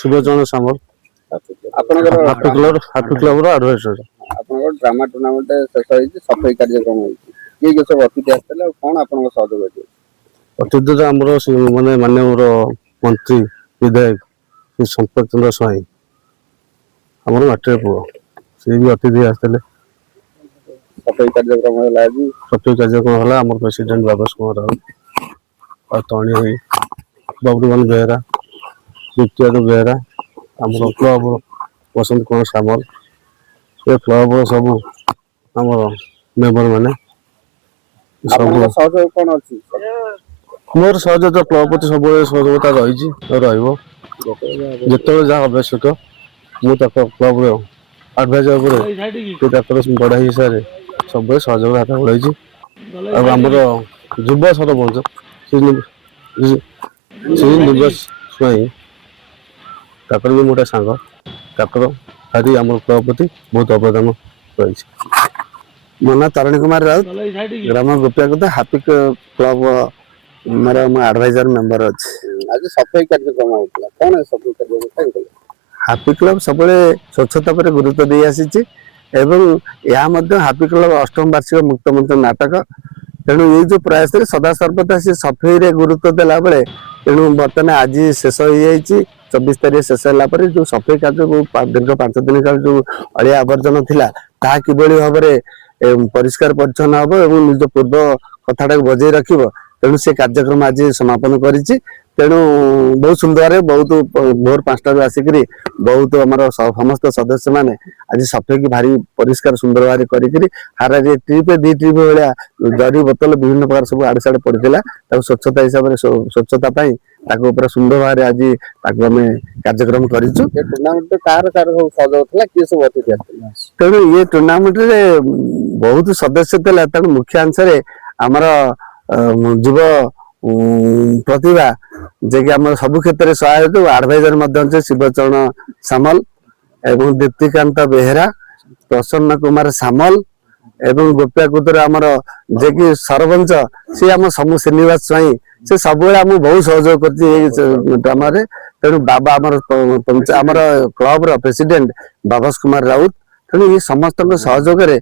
Shibacharan Samal happy କ୍ଲବର adviser. ଆପଣଙ୍କର drama tournament ଶେଷ ହେଇଛି, ସଫେଇ କାର୍ଯ୍ୟକ୍ରମ ହେଇଛି, କିଏ କିଏ ସବୁ ଅତିଥି ଆସିଥିଲେ ଆଉ କଣ ଆପଣଙ୍କ ସହଯୋଗ ହେଇଛି? ଅତିଥିରେ ଆମର ମାନେ ମାନ୍ୟବର ମନ୍ତ୍ରୀ ବିଧାୟକ ଶ୍ରୀ ସମ୍ପତ ଚନ୍ଦ୍ର ସ୍ୱାଇଁ, ଆମର ମାଟିର ପୁଅ, ସେ ବି ଅତିଥି ଆସିଥିଲେ। ସଫେଇ କାର୍ଯ୍ୟକ୍ରମ ହେଲା ଆଜି। ସଫେଇ କାର୍ଯ୍ୟକ୍ରମ ହେଲା ଆମର ପ୍ରେସିଡେଣ୍ଟ ବାବାସ କୁମାର ରାଉତ ଆଉ ତଣି ଭାଇ, ବବୁମାନ ବେହେରା, ଦୀପ୍ତିଆଦ ବେହେରା, ଆମର କ୍ଲବ ବସନ୍ତ କୁମାର ସାମଲ, ଏ କ୍ଲବର ସବୁ ଆମର ମେମ୍ବର ମାନେ ସବୁ। ସହଯୋଗ କଣ ଅଛି? ମୋର ସହଯୋଗ କ୍ଲବ ପ୍ରତି ସବୁବେଳେ ସହଯୋଗିତା ରହିଛି, ରହିବ। ଯେତେବେଳେ ଯାହା ଆବଶ୍ୟକ ମୁଁ ତାଙ୍କ କ୍ଲବର ଆଡଭାଇଜର ଉପରେ ସେ ତାଙ୍କର ବଢା ହିସାବରେ ସବୁବେଳେ ସହଯୋଗ ହାତ ବଢାଇଛି। ଆଉ ଆମର ଯୁବ ସରପଞ୍ଚ ଶ୍ରୀ ନିବାସ ସ୍ୱାଇଁ, ତାଙ୍କର ବି ଗୋଟେ ସାଙ୍ଗ, ତାଙ୍କର ଭାରି ଆମର କ୍ଲବ ପ୍ରତି ବହୁତ ଅବଦାନ ରହିଛି। ମୋ ନାଁ ତାରିଣୀ କୁମାର ରାଉତ, ଗ୍ରାମ ଗୋପିଆକୁଦା, ହାପି କ୍ଲବ ମୋର ମୁଁ ଆଡଭାଇଜର ମେମ୍ବର ଅଛି। ଆଜି ସଫେଇ କାର୍ଯ୍ୟକ୍ରମ ହଉଥିଲା, କଣ ସଫେଇ କାର୍ଯ୍ୟକ୍ରମ? ହାପି କ୍ଲବ ସବୁବେଳେ ସ୍ୱଚ୍ଛତା ଉପରେ ଗୁରୁତ୍ୱ ଦେଇ ଆସିଛି ଏବଂ ଏହା ମଧ୍ୟ ହାପି କ୍ଲବ ଅଷ୍ଟମ ବାର୍ଷିକ ମୁକ୍ତମନ୍ତ୍ରୀ ନାଟକ। ତେଣୁ ଏଇ ଯୋଉ ପ୍ରୟାସରେ ସଦାସର୍ବଦା ସେ ସଫେଇରେ ଗୁରୁତ୍ୱ ଦେଲା ବେଳେ, ତେଣୁ ବର୍ତ୍ତମାନ ଆଜି ଶେଷ ହେଇଯାଇଛି। 24 ତାରିଖ ଶେଷ ହେଲା ପରେ ଯୋଉ ସଫେଇ କାର୍ଯ୍ୟ ଦୀର୍ଘ 5 ଦିନ କାଳ ଯୋଉ ଅଳିଆ ଆବର୍ଜନା ଥିଲା, ତାହା କିଭଳି ଭାବରେ ପରିଷ୍କାର ପରିଚ୍ଛନ୍ନ ହବ ଏବଂ ନିଜ ପୂର୍ବ କଥାଟାକୁ ବଜେଇ ରଖିବ, ତେଣୁ ସେ କାର୍ଯ୍ୟକ୍ରମ ଆଜି ସମାପନ କରିଛି। ତେଣୁ ବହୁତ ସୁନ୍ଦରରେ ବହୁତ ଭୋର 5ଟାରୁ ଆସିକିରି ବହୁତ ଆମର ସମସ୍ତ ସଦସ୍ୟ ମାନେ ଆଜି ସଫେଇକି ଭାରି ପରିଷ୍କାର ସୁନ୍ଦର ଭାବରେ କରିକିରି ହାରାରି ଟ୍ରିପ 2 ଟ୍ରିପ ଭଳିଆ ଜରି ବୋତଲ ବିଭିନ୍ନ ପ୍ରକାର ସବୁ ଆଡେ ସାଡେ ପଡିଥିଲା, ତାକୁ ସ୍ୱଚ୍ଛତା ହିସାବରେ ସ୍ୱଚ୍ଛତା ପାଇଁ ତାକୁ ପୁରା ସୁନ୍ଦର ଭାବରେ ଆଜି ତାକୁ ଆମେ କାର୍ଯ୍ୟକ୍ରମ କରିଛୁ। ଟୁର୍ଣ୍ଣାମେଣ୍ଟ କାହାର ସବୁ ସହଯୋଗ ଥିଲା, କିଏ ସବୁ ଅତିଥି ଆସିଥିଲେ? ତେଣୁ ଇଏ ଟୁର୍ଣ୍ଣାମେଣ୍ଟରେ ବହୁତ ସଦସ୍ୟ ଥିଲା, ତେଣୁ ମୁଖ୍ୟାଂଶରେ ଆମର ଯୁବ ପ୍ରତିଭା ଯିଏକି ଆମର ସବୁ କ୍ଷେତ୍ରରେ ସହାୟକ ଆଡଭାଇଜର ମଧ୍ୟ ଅଛି ଶିବଚରଣ ସାମଲ ଏବଂ ଦୀପ୍ତିକାନ୍ତ ବେହେରା, ପ୍ରସନ୍ନ କୁମାର ସାମଲ ଏବଂ ଗୋପିଆକୁଦର ଆମର ଯିଏକି ସରପଞ୍ଚ ସେ ଆମ ଶ୍ରୀନିବାସ ସ୍ୱାଇଁ, ସେ ସବୁବେଳେ ଆମକୁ ବହୁତ ସହଯୋଗ କରିଛି ଏଇ ଗ୍ରାମରେ। ତେଣୁ ବାବା ଆମର କ୍ଲବର ପ୍ରେସିଡେଣ୍ଟ ବାବାସ କୁମାର ରାଉତ, ତେଣୁ ଏ ସମସ୍ତଙ୍କ ସହଯୋଗରେ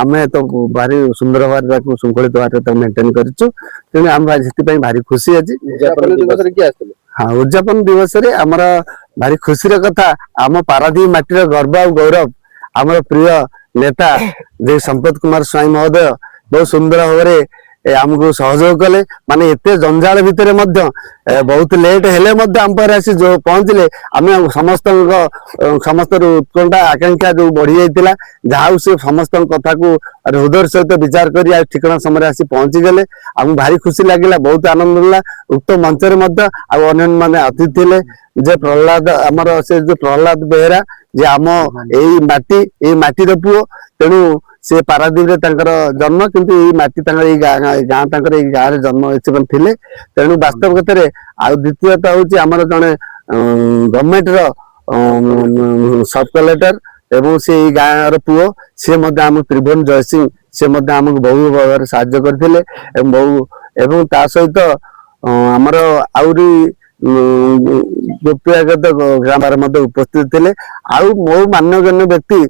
ଆମେ ତ ଭାରି ସୁନ୍ଦର ଭାବରେ ତାକୁ ଶୃଙ୍ଖଳିତ ଭାବରେ ତାକୁ ମେଣ୍ଟେନ କରିଛୁ। ତେଣୁ ଆମେ ସେଥିପାଇଁ ଭାରି ଖୁସି ଅଛି। ହଁ, ଉଦଯାପନ ଦିବସରେ ଆମର ଭାରି ଖୁସିର କଥା, ଆମ ପାରାଦୀପ ମାଟିର ଗର୍ବ ଆଉ ଗୌରବ ଆମର ପ୍ରିୟ ନେତା ଯେ ସମ୍ପତ କୁମାର ସ୍ୱାଇଁ ମହୋଦୟ ବହୁତ ସୁନ୍ଦର ଭାବରେ ଆମକୁ ସହଯୋଗ କଲେ। ମାନେ ଏତେ ଜଞ୍ଜାଳ ଭିତରେ ମଧ୍ୟ ବହୁତ ଲେଟ୍ ହେଲେ ମଧ୍ୟ ଆମ ପାଖରେ ଆସି ପହଞ୍ଚିଲେ। ଆମେ ସମସ୍ତର ଉତ୍କଣ୍ଠା ଆକାଂକ୍ଷା ଯୋଉ ବଢି ଯାଇଥିଲା, ଯାହା ହଉ ସେ ସମସ୍ତଙ୍କ କଥାକୁ ହୃଦୟର ସହିତ ବିଚାର କରି ଆଉ ଠିକଣା ସମୟରେ ଆସି ପହଞ୍ଚିଗଲେ। ଆମକୁ ଭାରି ଖୁସି ଲାଗିଲା, ବହୁତ ଆନନ୍ଦ ମିଳିଲା। ଉକ୍ତ ମଞ୍ଚରେ ମଧ୍ୟ ଆଉ ଅନ୍ୟାନ୍ୟ ମାନେ ଅତିଥି ଥିଲେ, ଯେ ପ୍ରହ୍ଲାଦ ଆମର ସେ ଯୋଉ ପ୍ରହ୍ଲାଦ ବେହେରା, ଯେ ଆମ ଏଇ ମାଟିର ପୁଅ, ତେଣୁ ସେ ପାରାଦୀପରେ ତାଙ୍କର ଜନ୍ମ, କିନ୍ତୁ ଏଇ ମାଟି ତାଙ୍କର ଏଇ ଗାଁ ତାଙ୍କର ଏଇ ଗାଁରେ ଜନ୍ମ ସେମାନେ ଥିଲେ। ତେଣୁ ବାସ୍ତବ କଥାରେ ଆଉ ଦ୍ୱିତୀୟତଃ ହଉଛି ଆମର ଜଣେ ଗଭର୍ଣ୍ଣମେଣ୍ଟର ସବ୍ କଲେକ୍ଟର ଏବଂ ସେ ଏଇ ଗାଁର ପୁଅ, ସିଏ ମଧ୍ୟ ଆମ ତ୍ରିଭୁବନ ଜୟସିଂ, ସେ ମଧ୍ୟ ଆମକୁ ବହୁ ଭାବରେ ସାହାଯ୍ୟ କରିଥିଲେ ଏବଂ ତା ସହିତ ଆମର ଆହୁରି ଗୋପୀଆଗତ ଗ୍ରାମରେ ମଧ୍ୟ ଉପସ୍ଥିତ ଥିଲେ। ଆଉ ବହୁ ମାନ୍ୟଗଣ୍ୟ ବ୍ୟକ୍ତି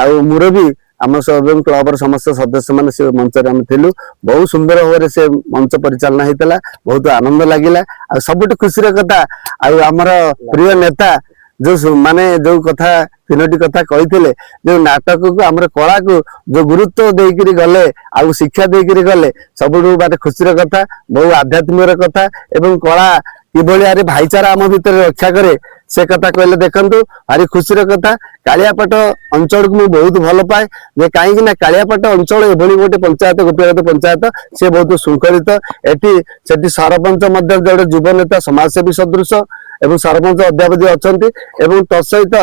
ଆଉ ମୁରବୀ ଆମ ଏବଂ କ୍ଲବର ସମସ୍ତ ସଦସ୍ୟ ମାନେ ସେ ମଞ୍ଚରେ ଆମେ ଥିଲୁ। ବହୁତ ସୁନ୍ଦର ଭାବରେ ସେ ମଞ୍ଚ ପରିଚାଳନା ହେଇଥିଲା, ବହୁତ ଆନନ୍ଦ ଲାଗିଲା। ଆଉ ସବୁଠୁ ଖୁସିର କଥା, ଆଉ ଆମର ପ୍ରିୟ ନେତା ଯୋଉ କଥା 3ଟି କଥା କହିଥିଲେ, ଯୋଉ ନାଟକକୁ ଆମର କଳାକୁ ଯୋଉ ଗୁରୁତ୍ୱ ଦେଇକିରି ଗଲେ ଆଉ ଶିକ୍ଷା ଦେଇକିରି ଗଲେ, ସବୁଠୁ ମାନେ ଖୁସିର କଥା, ବହୁ ଆଧ୍ୟାତ୍ମିକର କଥା ଏବଂ କଳା କିଭଳି ଭାବରେ ଭାଇଚାରା ଆମ ଭିତରେ ରକ୍ଷା କରେ ସେ କଥା କହିଲେ। ଦେଖନ୍ତୁ, ଭାରି ଖୁସିର କଥା, କାଳିଆପାଟ ଅଞ୍ଚଳକୁ ମୁଁ ବହୁତ ଭଲ ପାଏ, ଯେ କାହିଁକି ନା କାଳିଆପାଟ ଅଞ୍ଚଳ ଏଭଳି ଗୋଟେ ପଞ୍ଚାୟତ, ଗୋପୀଆଗତ ପଞ୍ଚାୟତ, ସେ ବହୁତ ଶୃଙ୍ଖଳିତ। ସେଠି ସରପଞ୍ଚ ମଧ୍ୟ ଜଣେ ଯୁବ ନେତା, ସମାଜସେବୀ ସଦୃଶ ଏବଂ ସରପଞ୍ଚ ଅଧ୍ୟାପତି ଅଛନ୍ତି। ଏବଂ ତତ୍ସହିତ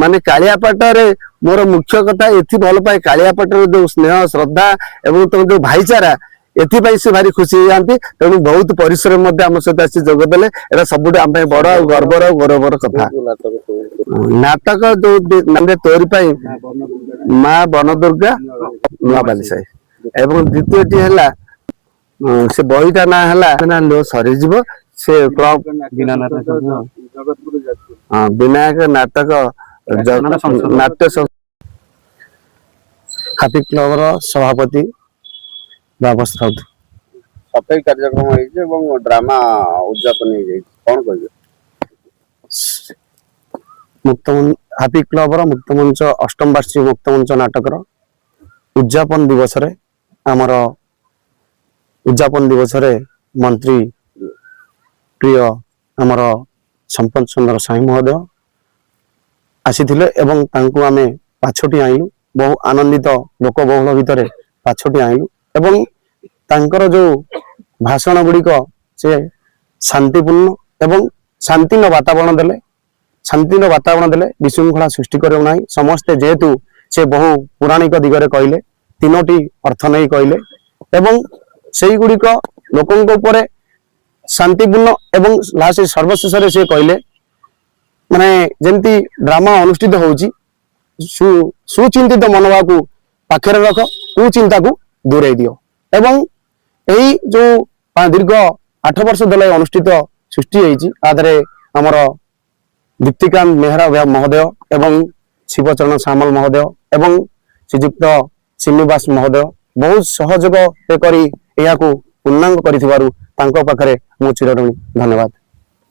ମାନେ କାଳିଆପାଟରେ ମୋର ମୁଖ୍ୟ କଥା ଏଥି ଭଲ ପାଏ, କାଳିଆପାଟର ଯୋଉ ସ୍ନେହ ଶ୍ରଦ୍ଧା ଏବଂ ତମ ଯୋଉ ଭାଇଚାରା, ଏଥିପାଇଁ ସେ ଭାରି ଖୁସି ହେଇଯାନ୍ତି। ତେଣୁ ବହୁତ ପରିଶ୍ରମ ମଧ୍ୟ ଆମ ସହିତ ଆସି ଯୋଗ ଦେଲେ। ଏଟା ସବୁଠୁ ଆମ ପାଇଁ ବଡ ଆଉ ଗୌରବର କଥା। ନାଟକ ଯୋଉ ମାନେ ତୋରି ପାଇଁ ମା ବନଦୁର୍ଗା ନୂଆବାଲି ସାହି, ଏବଂ ଦ୍ୱିତୀୟଟି ହେଲା ସେ ବହିଟା ନାଁ ହେଲା ଲୁହ ସରିଯିବ, ସେ କ୍ଲବ ଜଗତପୁର ଯାଜପୁର। ବିନାୟକ ନାଟକ ନାଟ୍ୟ ହାପି କ୍ଲବର ସଭାପତି ବାବସ ରାଉତ। ସଫେଇ କାର୍ଯ୍ୟକ୍ରମ ହେଇଛି ଏବଂ ଡ୍ରାମା ଉଦ୍ଯାପନ ହେଇଯାଇଛି, କଣ କହିବେ? ହାପି କ୍ଲବର ମୁକ୍ତମଞ୍ଚ ଅଷ୍ଟମ ବାର୍ଷିକ ମୁକ୍ତମଞ୍ଚ ନାଟକର ଉଦ୍ଯାପନ ଦିବସରେ ଆମର ଉଦ୍ଯାପନ ଦିବସରେ ମନ୍ତ୍ରୀ ପ୍ରିୟ ଆମର ସମ୍ପତ ସୁନ୍ଦର ସାହି ମହୋଦୟ ଆସିଥିଲେ ଏବଂ ତାଙ୍କୁ ଆମେ ପାଛୋଟି ଆଣିଲୁ। ବହୁ ଆନନ୍ଦିତ ଲୋକବହୁଳ ଭିତରେ ପାଛୋଟି ଆଣିଲୁ ଏବଂ ତାଙ୍କର ଯୋଉ ଭାଷଣ ଗୁଡ଼ିକ ସେ ଶାନ୍ତିପୂର୍ଣ୍ଣ ଏବଂ ଶାନ୍ତିର ବାତାବରଣ ଦେଲେ ବିଶୃଙ୍ଖଳା ସୃଷ୍ଟି କରିବ ନାହିଁ। ସମସ୍ତେ ଯେହେତୁ ସେ ବହୁ ପୌରାଣିକ ଦିଗରେ କହିଲେ, 3ଟି ଅର୍ଥ ନେଇ କହିଲେ ଏବଂ ସେଇଗୁଡ଼ିକ ଲୋକଙ୍କ ଉପରେ ଶାନ୍ତିପୂର୍ଣ୍ଣ ଏବଂ ଲାଷ୍ଟ ସର୍ବଶେଷରେ ସେ କହିଲେ ମାନେ ଯେମିତି ଡ୍ରାମା ଅନୁଷ୍ଠିତ ହଉଛି ସୁଚିନ୍ତିତ ମନୋଭାବକୁ ପାଖରେ ରଖ, କୁଚିନ୍ତାକୁ ଦୂରେଇ ଦିଅ ଏବଂ ଏହି ଯୋଉ ଦୀର୍ଘ 8 ବର୍ଷ ଧରି ଅନୁଷ୍ଠିତ ସୃଷ୍ଟି ହେଇଛି ତା ଦେହରେ ଆମର ଦୀପ୍ତିକାନ୍ତ ମେହରା ମହୋଦୟ ଏବଂ ଶିବଚରଣ ସାମଲ ମହୋଦୟ ଏବଂ ଶ୍ରୀଯୁକ୍ତ ଶ୍ରୀନିବାସ ମହୋଦୟ ବହୁତ ସହଯୋଗ କରି ଏହାକୁ ପୂର୍ଣ୍ଣାଙ୍ଗ କରିଥିବାରୁ ତାଙ୍କ ପାଖରେ ମୁଁ ଚିରଋଣୀ। ଧନ୍ୟବାଦ।